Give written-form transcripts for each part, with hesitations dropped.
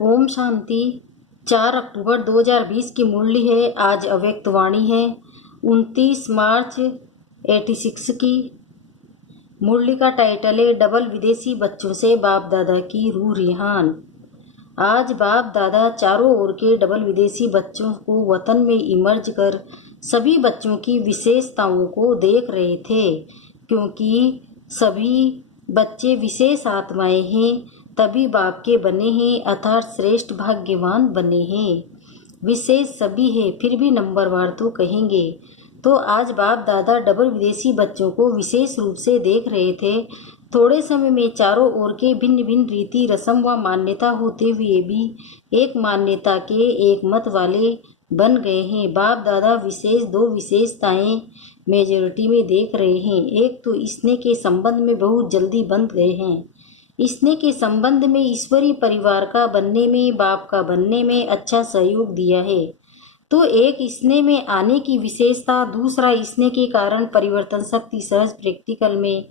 ओम शांति। 4 अक्टूबर 2020 की मुरली है। आज अव्यक्त वाणी है। 29 मार्च 86 की मुरली का टाइटल है डबल विदेशी बच्चों से बाप दादा की रूह रिहान। आज बाप दादा चारों ओर के डबल विदेशी बच्चों को वतन में इमर्ज कर सभी बच्चों की विशेषताओं को देख रहे थे, क्योंकि सभी बच्चे विशेष आत्माएं हैं, तभी बाप के बने हैं, अर्थात श्रेष्ठ भाग्यवान बने हैं। विशेष सभी है, फिर भी नंबरवार तो कहेंगे। तो आज बाप दादा डबल विदेशी बच्चों को विशेष रूप से देख रहे थे। थोड़े समय में चारों ओर के भिन्न भिन्न रीति रस्म व मान्यता होते हुए भी एक मान्यता के एक मत वाले बन गए हैं। बाप दादा विशेष दो विशेषताएं मेजोरिटी में देख रहे हैं। एक तो स्नेह के संबंध में बहुत जल्दी बंध गए हैं। स्नेह के संबंध में ईश्वरीय परिवार का बनने में, बाप का बनने में अच्छा सहयोग दिया है। तो एक स्नेह में आने की विशेषता, दूसरा स्नेह के कारण परिवर्तन शक्ति सहज प्रैक्टिकल में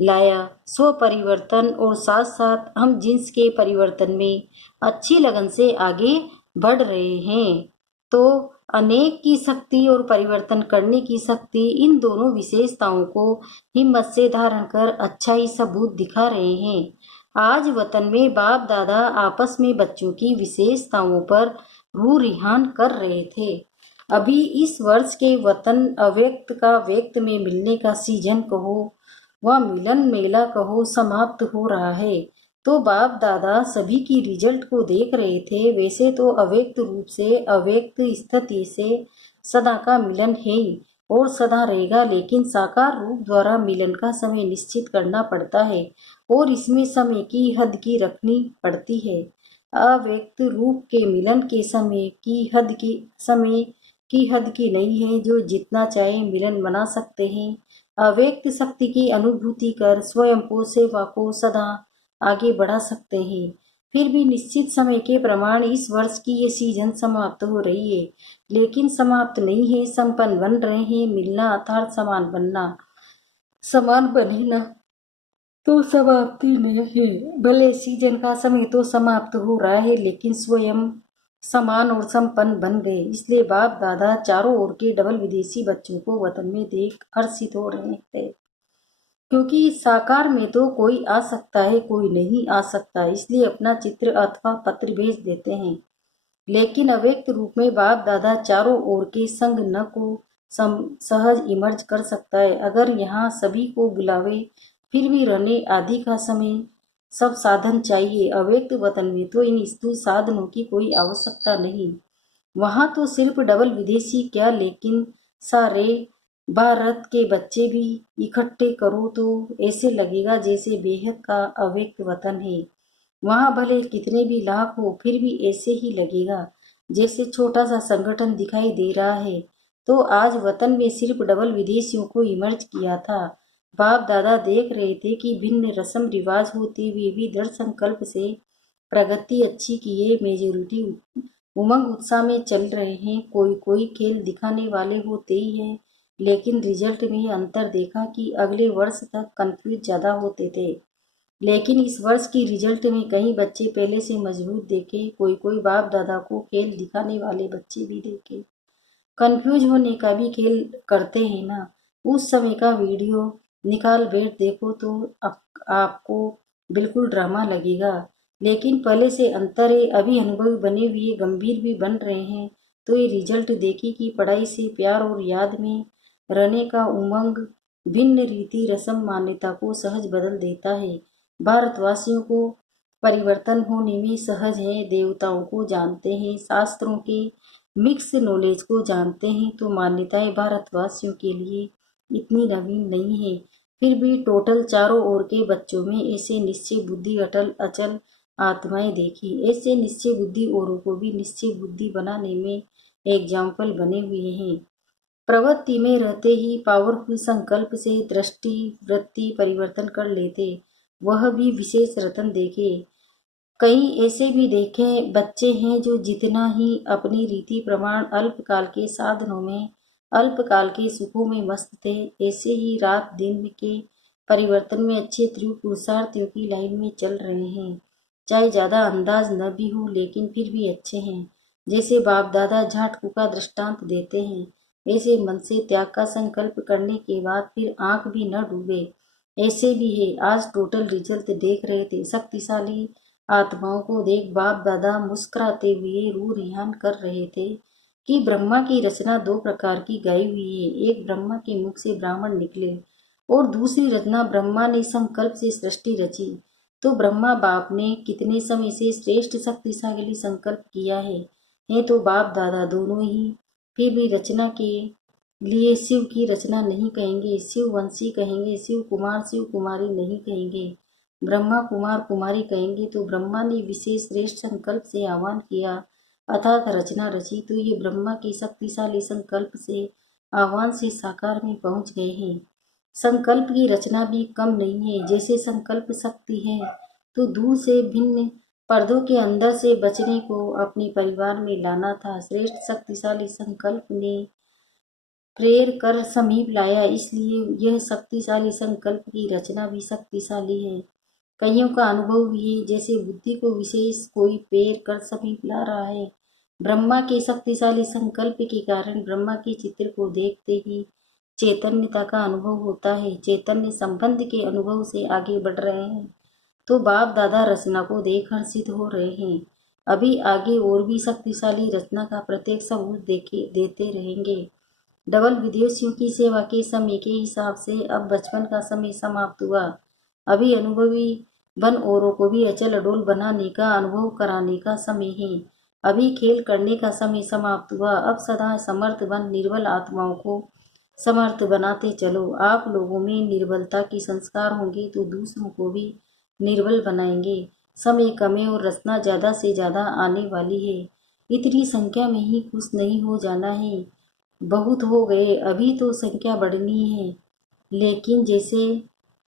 लाया स्व परिवर्तन, और साथ साथ हम जिन्स के परिवर्तन में अच्छी लगन से आगे बढ़ रहे हैं। तो अनेक की शक्ति और परिवर्तन करने की शक्ति, इन दोनों विशेषताओं को हिम्मत से धारण कर अच्छा ही सबूत दिखा रहे हैं। आज वतन में बाप दादा आपस में बच्चों की विशेषताओं पर रूह रिहान कर रहे थे। अभी इस वर्ष के वतन अव्यक्त का व्यक्त में मिलने का सीजन कहो व मिलन मेला कहो समाप्त हो रहा है। तो बाप दादा सभी की रिजल्ट को देख रहे थे। वैसे तो अव्यक्त रूप से अव्यक्त स्थिति से सदा का मिलन है ही और सदा रहेगा, लेकिन साकार रूप द्वारा मिलन का समय निश्चित करना पड़ता है और इसमें समय की हद की रखनी पड़ती है। अव्यक्त रूप के मिलन के समय की हद की नहीं है, जो जितना चाहे मिलन बना सकते हैं। अव्यक्त शक्ति की अनुभूति कर स्वयं को सेवा को सदा आगे बढ़ा सकते हैं। फिर भी निश्चित समय के प्रमाण इस वर्ष की ये सीजन समाप्त हो रही है, लेकिन समाप्त नहीं है, संपन्न बन रहे हैं। मिलना अर्थात समान बनना, समान बने तो समाप्ति नहीं है। भले सीजन का समय तो समाप्त हो रहा है, लेकिन स्वयं समान और संपन्न बन गए। इसलिए बाप दादा चारों ओर के डबल विदेशी बच्चों को वतन में देख हर्षित हो रहे थे, क्योंकि साकार में तो कोई आ सकता है, कोई नहीं आ सकता, इसलिए अपना चित्र अथवा पत्र भेज देते हैं। लेकिन अव्यक्त रूप में बाप दादा चारों ओर के संग न को सहज इमर्ज कर सकता है। अगर यहाँ सभी को बुलावे, फिर भी रहने आदि का समय सब साधन चाहिए। अव्यक्त वतन में तो इन स्थूल साधनों की कोई आवश्यकता नहीं। वहां तो सिर्फ डबल विदेशी क्या, लेकिन सारे भारत के बच्चे भी इकट्ठे करो तो ऐसे लगेगा जैसे बेहद का अव्यक्त वतन है। वहां भले कितने भी लाख हो, फिर भी ऐसे ही लगेगा जैसे छोटा सा संगठन दिखाई दे रहा है। तो आज वतन में सिर्फ डबल विदेशियों को इमर्ज किया था। बाप दादा देख रहे थे कि भिन्न रस्म रिवाज होते हुए भी दृढ़ संकल्प से प्रगति अच्छी किए मेजोरिटी उमंग उत्साह में चल रहे हैं। कोई कोई खेल दिखाने वाले होते ही हैं, लेकिन रिजल्ट में अंतर देखा कि अगले वर्ष तक कंफ्यूज ज्यादा होते थे, लेकिन इस वर्ष की रिजल्ट में कई बच्चे पहले से मजबूत देखे। कोई कोई बाप दादा को खेल दिखाने वाले बच्चे भी देखे। कंफ्यूज होने का भी खेल करते हैं ना। उस समय का वीडियो निकाल बैठ देखो तो आपको बिल्कुल ड्रामा लगेगा, लेकिन पहले से अंतर है। अभी अनुभवी बने हुए गंभीर भी बन रहे हैं। तो ये रिजल्ट देखी कि पढ़ाई से प्यार और याद में रहने का उमंग भिन्न रीति रस्म मान्यता को सहज बदल देता है। भारतवासियों को परिवर्तन होने में सहज है। देवताओं को जानते हैं, शास्त्रों के मिक्स नॉलेज को जानते हैं, तो मान्यताएं भारतवासियों के लिए इतनी नवीन नहीं है। फिर भी टोटल चारों ओर के बच्चों में ऐसे निश्चय बुद्धि अटल अचल आत्माएं देखी। ऐसे निश्चय बुद्धि औरों को भी निश्चय बुद्धि बनाने में एग्जाम्पल बने हुए हैं। प्रवृत्ति में रहते ही पावरफुल संकल्प से दृष्टि वृत्ति परिवर्तन कर लेते। वह भी विशेष रतन देखे। कई ऐसे भी देखे बच्चे हैं जो जितना ही अपनी रीति प्रमाण अल्पकाल के साधनों में, अल्पकाल के सुखों में मस्त थे, ऐसे ही रात दिन के परिवर्तन में अच्छे तीव्र पुरुषार्थियों की लाइन में चल रहे हैं। चाहे ज्यादा अंदाज न भी हो लेकिन फिर भी अच्छे हैं। जैसे बाप दादा झाटकू का दृष्टांत देते हैं, ऐसे मन से त्याग का संकल्प करने के बाद फिर आंख भी न डूबे, ऐसे भी है। आज टोटल रिजल्ट देख रहे थे, शक्तिशाली आत्माओं को देख बाप दादा मुस्कुराते हुए रूह रिहान कर रहे थे कि ब्रह्मा की रचना दो प्रकार की गाई हुई है। एक ब्रह्मा के मुख से ब्राह्मण निकले और दूसरी रचना ब्रह्मा ने संकल्प से सृष्टि रची। तो ब्रह्मा बाप ने कितने समय से श्रेष्ठ शक्तिशाली संकल्प किया है तो बाप दादा दोनों ही। फिर भी रचना के लिए शिव की रचना नहीं कहेंगे, शिव वंशी कहेंगे, शिव कुमार शिव कुमारी नहीं कहेंगे, ब्रह्मा कुमार कुमारी कहेंगे। तो ब्रह्मा ने विशेष श्रेष्ठ संकल्प से आह्वान किया अर्थात रचना रची, तो ये ब्रह्मा के शक्तिशाली संकल्प से आह्वान से साकार में पहुंच गए हैं। संकल्प की रचना भी कम नहीं है। जैसे संकल्प शक्ति है तो दूर से भिन्न पर्दों के अंदर से बचने को अपने परिवार में लाना था। श्रेष्ठ शक्तिशाली संकल्प ने प्रेर कर समीप लाया, इसलिए यह शक्तिशाली संकल्प की रचना भी शक्तिशाली है। कईयों का अनुभव भी है, जैसे बुद्धि को विशेष कोई प्रेर कर समीप ला रहा है। ब्रह्मा के शक्तिशाली संकल्प के कारण ब्रह्मा के चित्र को देखते ही चैतन्यता का अनुभव होता है। चैतन्य संबंध के अनुभव से आगे बढ़ रहे हैं तो बाप दादा रचना को देख हर्षित हो रहे हैं। अभी आगे और भी शक्तिशाली रचना का प्रत्येक सबूत देते रहेंगे। डबल विदेशियों की सेवा के समय के हिसाब से अब बचपन का समय समाप्त हुआ। अभी अनुभवी बन औरों को भी अचल अडोल बनाने का अनुभव कराने का समय है। अभी खेल करने का समय समाप्त हुआ। अब सदा समर्थ बन निर्बल आत्माओं को समर्थ बनाते चलो। आप लोगों में निर्बलता के संस्कार होंगे तो दूसरों को भी निर्बल बनाएंगे। समय कम है और रचना ज्यादा से ज्यादा आने वाली है। इतनी संख्या में ही खुश नहीं हो जाना है, बहुत हो गए, अभी तो संख्या बढ़नी है। लेकिन जैसे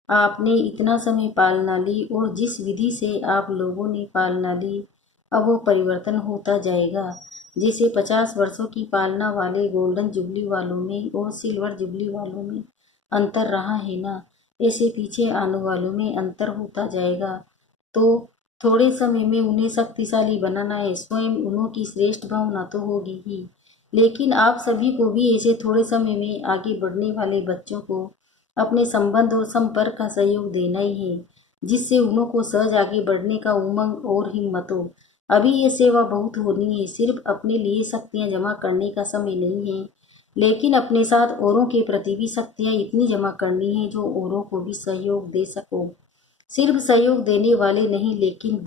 आपने इतना समय पालना ली और जिस विधि से आप लोगों ने पालना ली, अब वो परिवर्तन होता जाएगा। जैसे 50 वर्षों की पालना वाले गोल्डन जुबली वालों में और सिल्वर जुबली वालों में अंतर रहा है ना, ऐसे पीछे आने वालों में अंतर होता जाएगा। तो थोड़े समय में उन्हें शक्तिशाली बनाना है, स्वयं उन्हों की श्रेष्ठ भावना तो होगी ही, लेकिन आप सभी को भी ऐसे थोड़े समय में आगे बढ़ने वाले बच्चों को अपने संबंध और संपर्क का सहयोग देना ही है, जिससे उन्हों को सहज आगे बढ़ने का उमंग और हिम्मत हो। अभी ये सेवा बहुत होनी है, सिर्फ अपने लिए शक्तियां जमा करने का समय नहीं है, लेकिन अपने साथ औरों के प्रति भी शक्तियां इतनी जमा करनी है जो औरों को भी सहयोग दे सको। सिर्फ सहयोग देने वाले नहीं लेकिन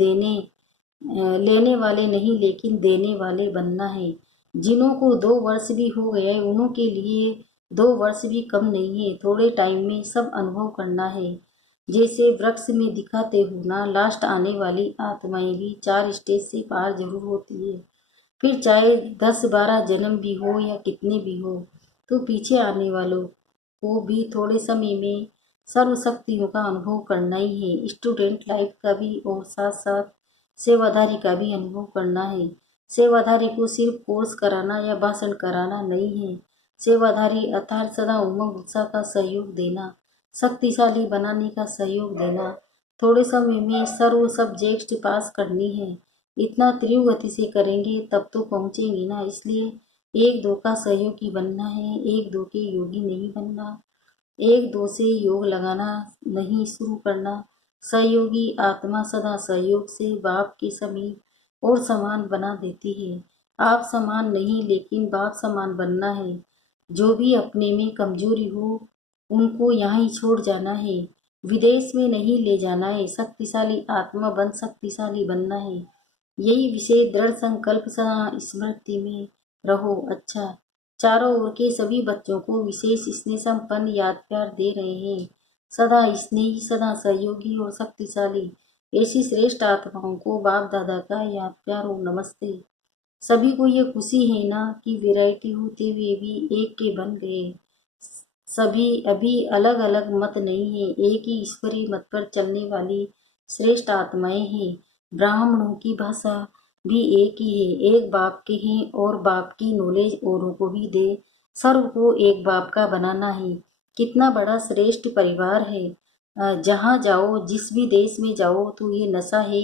लेने वाले नहीं लेकिन देने वाले बनना है। जिन्हों को 2 वर्ष भी हो गया है उन्हों के लिए 2 वर्ष भी कम नहीं है। थोड़े टाइम में सब अनुभव करना है। जैसे वृक्ष में दिखाते हो ना, लास्ट आने वाली आत्माएं भी 4 स्टेज से पार जरूर होती है। फिर चाहे 10-12 जन्म भी हो या कितने भी हो, तो पीछे आने वालों को भी थोड़े समय में सर्व शक्तियों का अनुभव करना ही है। स्टूडेंट लाइफ का भी और साथ साथ सेवाधारी का भी अनुभव करना है। सेवाधारी को सिर्फ कोर्स कराना या भाषण कराना नहीं है। सेवाधारी अर्थात सदा उमंग उत्साह का सहयोग देना, शक्तिशाली बनाने का सहयोग देना। थोड़े समय में सर्व सब्जेक्ट पास करनी है। इतना तीव्र गति से करेंगे तब तो पहुंचेंगे ना, इसलिए एक दो का सहयोगी बनना है, एक दो के योगी नहीं बनना। एक दो से योग लगाना नहीं शुरू करना। सहयोगी आत्मा सदा सहयोग से बाप के समीप और समान बना देती है। आप समान नहीं लेकिन बाप समान बनना है। जो भी अपने में कमजोरी हो उनको यहाँ ही छोड़ जाना है, विदेश में नहीं ले जाना है। शक्तिशाली आत्मा बन शक्तिशाली बनना है। यही विषय दृढ़ संकल्प सदा स्मृति में रहो। अच्छा, चारों ओर के सभी बच्चों को विशेष स्नेह संपन्न याद प्यार दे रहे हैं। सदा स्नेही, सदा सहयोगी और शक्तिशाली ऐसी श्रेष्ठ आत्माओं को बाप दादा का याद प्यार और नमस्ते। सभी को ये खुशी है ना कि वैरायटी होते हुए भी एक के बन गए। सभी अभी अलग अलग मत नहीं है, एक ही ईश्वरीय मत पर चलने वाली श्रेष्ठ आत्माएं हैं। ब्राह्मणों की भाषा भी एक ही है, एक बाप के हैं और बाप की नॉलेज औरों को भी दे। सर्व को एक बाप का बनाना है। कितना बड़ा श्रेष्ठ परिवार है। जहाँ जाओ, जिस भी देश में जाओ तो ये नशा है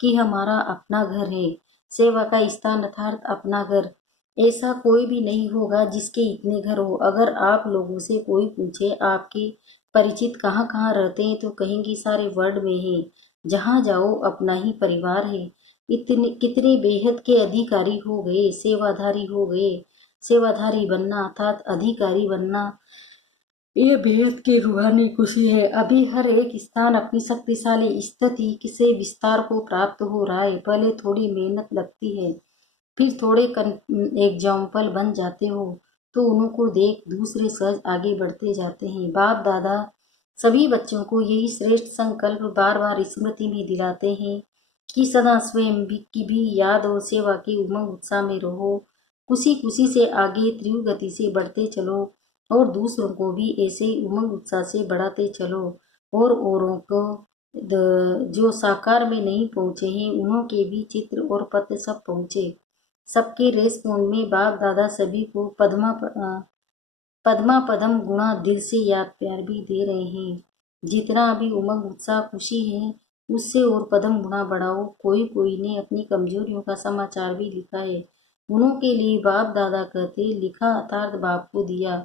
कि हमारा अपना घर है। सेवा का स्थान अर्थात अपना घर। ऐसा कोई भी नहीं होगा जिसके इतने घर हो। अगर आप लोगों से कोई पूछे आपके परिचित कहाँ कहाँ रहते हैं तो कहेंगे सारे वर्ल्ड में है। जहाँ जाओ अपना ही परिवार है। इतने कितने बेहद के अधिकारी हो गए, सेवाधारी हो गए। सेवाधारी बनना अर्थात अधिकारी बनना, ये बेहद की रूहानी खुशी है। अभी हर एक स्थान अपनी शक्तिशाली स्थिति से विस्तार को प्राप्त हो रहा है। पहले थोड़ी मेहनत लगती है, फिर थोड़े एग्जाम्पल बन जाते हो तो उनको देख दूसरे सहज आगे बढ़ते जाते हैं। बाप दादा सभी बच्चों को यही श्रेष्ठ संकल्प बार बार स्मृति में दिलाते हैं कि सदा स्वयं की भी याद और सेवा की उमंग उत्साह में रहो। खुशी खुशी से आगे तीव्र गति से बढ़ते चलो और दूसरों को भी ऐसे ही उमंग उत्साह से बढ़ाते चलो। और औरों को जो साकार में नहीं पहुंचे हैं उन्हों के भी चित्र और पत्र सब पहुंचे। सबके रेस्पॉन्ड में बाप दादा सभी को पद्मा पदम गुणा दिल से याद प्यार भी दे रहे हैं। जितना अभी उमंग उत्साह खुशी है उससे और पदम गुणा बढ़ाओ। कोई कोई ने अपनी कमजोरियों का समाचार भी लिखा है। उन्हों के लिए बाप दादा कहते लिखा अर्थात बाप को दिया।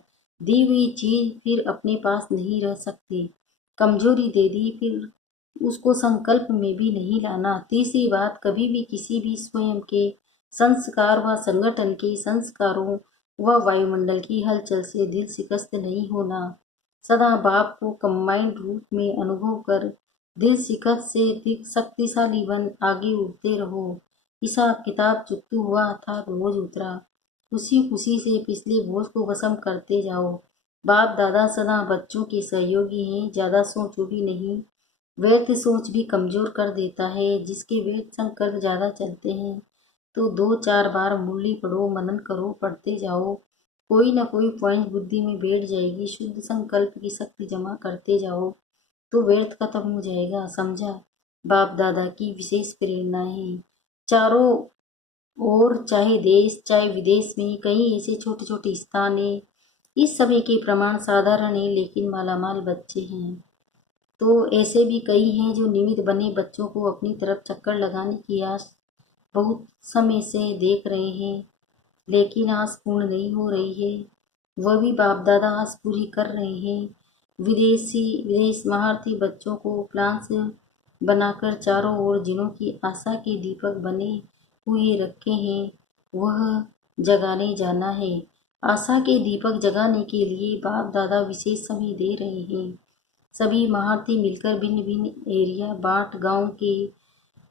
दी हुई चीज फिर अपने पास नहीं रह सकती। कमजोरी दे दी फिर उसको संकल्प में भी नहीं लाना। तीसरी बात, कभी भी किसी भी स्वयं के संस्कार व संगठन के संस्कारों व वायुमंडल की हलचल से दिल शिकस्त नहीं होना। सदा बाप को कंबाइंड रूप में अनुभव कर दिल शिकस्त से दिल शक्तिशाली बन आगे उठते रहो। हिसाब किताब चुकतू हुआ था बोझ उतरा। खुशी खुशी से पिछले बोझ को भस्म करते जाओ। बाप दादा सदा बच्चों के सहयोगी हैं। ज्यादा सोचो भी नहीं। व्यर्थ सोच भी कमजोर कर देता है। जिसके व्यर्थ संकल्प ज्यादा चलते हैं तो 2-4 बार मुरली पढ़ो, मनन करो, पढ़ते जाओ। कोई ना कोई पॉइंट बुद्धि में बैठ जाएगी। शुद्ध संकल्प की शक्ति जमा करते जाओ तो व्यर्थ खत्म हो जाएगा। समझा? बाप दादा की विशेष प्रेरणा है। चारों ओर चाहे देश चाहे विदेश में कई ऐसे छोटे छोटे स्थान है। इस समय के प्रमाण साधारण है लेकिन मालामाल बच्चे हैं। तो ऐसे भी कई हैं जो निमित्त बने बच्चों को अपनी तरफ चक्कर लगाने की आस बहुत समय से देख रहे हैं लेकिन आस पूर्ण नहीं हो रही है। वह भी बाप दादा आस पूरी कर रहे हैं। विदेश महारथी बच्चों को प्लान्स बनाकर चारों ओर जिनों की आशा के दीपक बने हुए रखे हैं वह जगाने जाना है। आशा के दीपक जगाने के लिए बाप दादा विशेष समय दे रहे हैं। सभी महारथी मिलकर भिन्न भिन्न एरिया बांट गांव के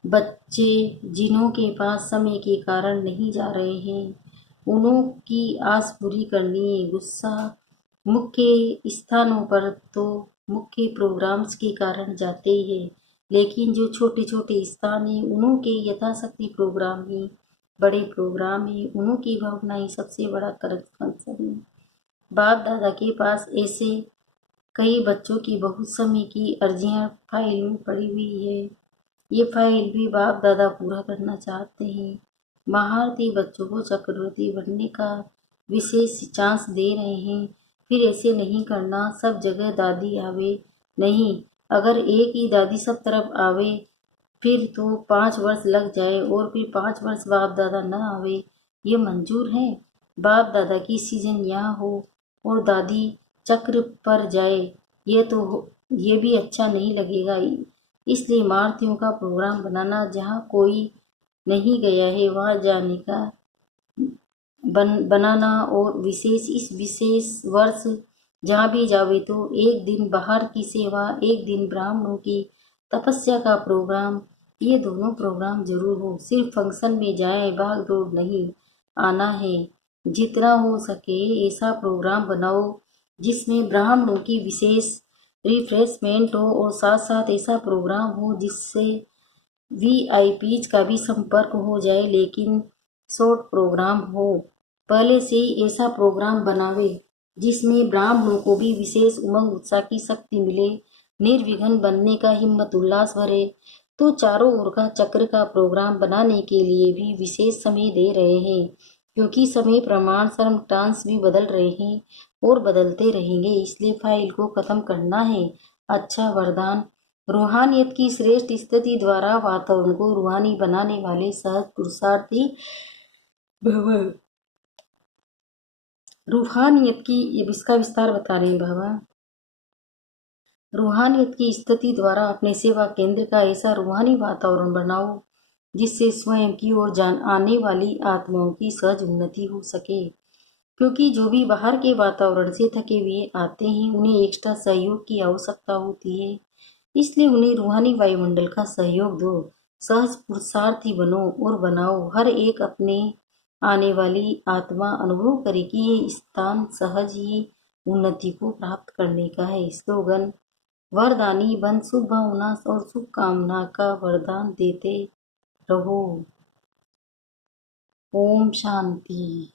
बच्चे जिन्हों के पास समय के कारण नहीं जा रहे हैं उन्हों की आस पूरी करनी है। गुस्सा मुख्य स्थानों पर तो मुख्य प्रोग्राम्स के कारण जाते ही है लेकिन जो छोटे छोटे स्थान हैं उन्हों के यथाशक्ति प्रोग्राम ही बड़े प्रोग्राम है। उन्हों की भावना ही सबसे बड़ा फंक्शन है। बाप दादा के पास ऐसे कई बच्चों की बहुत समय की अर्जियां फाइल में पड़ी हुई है। ये फाइल भी बाप दादा पूरा करना चाहते हैं। महारथी बच्चों को चक्रवर्ती बनने का विशेष चांस दे रहे हैं। फिर ऐसे नहीं करना सब जगह दादी आवे नहीं। अगर एक ही दादी सब तरफ आवे फिर तो 5 वर्ष लग जाए और फिर 5 वर्ष बाप दादा न आवे, ये मंजूर है? बाप दादा की सीजन यहाँ हो और दादी चक्र पर जाए ये भी अच्छा नहीं लगेगा। इसलिए महारथियों का प्रोग्राम बनाना, जहाँ कोई नहीं गया है वहाँ जाने का बनाना और इस विशेष वर्ष जहाँ भी जावे तो एक दिन बाहर की सेवा, एक दिन ब्राह्मणों की तपस्या का प्रोग्राम, ये दोनों प्रोग्राम जरूर हो। सिर्फ फंक्शन में जाए भाग दौड़ नहीं आना है। जितना हो सके ऐसा प्रोग्राम बनाओ जिसमें ब्राह्मणों की विशेष रिफ्रेशमेंट हो और साथ साथ ऐसा प्रोग्राम हो जिससे वीआईपीज का भी संपर्क हो जाए लेकिन शॉर्ट प्रोग्राम हो। पहले से ही ऐसा प्रोग्राम बनावे जिसमें ब्राह्मणों को भी विशेष उमंग उत्साह की शक्ति मिले, निर्विघ्न बनने का हिम्मत उल्लास भरे। तो चारों ओर का चक्र का प्रोग्राम बनाने के लिए भी विशेष समय दे रहे हैं क्योंकि समय प्रमाण सर्कमस्टांस भी बदल रहे हैं और बदलते रहेंगे। इसलिए फाइल को खत्म करना है। अच्छा वरदान रूहानियत की श्रेष्ठ स्थिति द्वारा वातावरण को रूहानी बनाने वाले सहज पुरुषार्थी भव। रूहानियत की इसका विस्तार बता रहे हैं बाबा। रूहानियत की स्थिति द्वारा अपने सेवा केंद्र का ऐसा रूहानी वातावरण बनाओ जिससे स्वयं की ओर जान आने वाली आत्माओं की सहज उन्नति हो सके, क्योंकि जो भी बाहर के वातावरण से थके हुए आते हैं उन्हें एक्स्ट्रा सहयोग की आवश्यकता होती है। इसलिए उन्हें रूहानी वायुमंडल का सहयोग दो, सहज पुरुषार्थी बनो और बनाओ। हर एक अपने आने वाली आत्मा अनुभव करे कि ये स्थान सहज ही उन्नति को प्राप्त करने का है। स्लोगन: वरदानी बन शुभ भावना और शुभकामना का वरदान देते रहो। ओम शांति।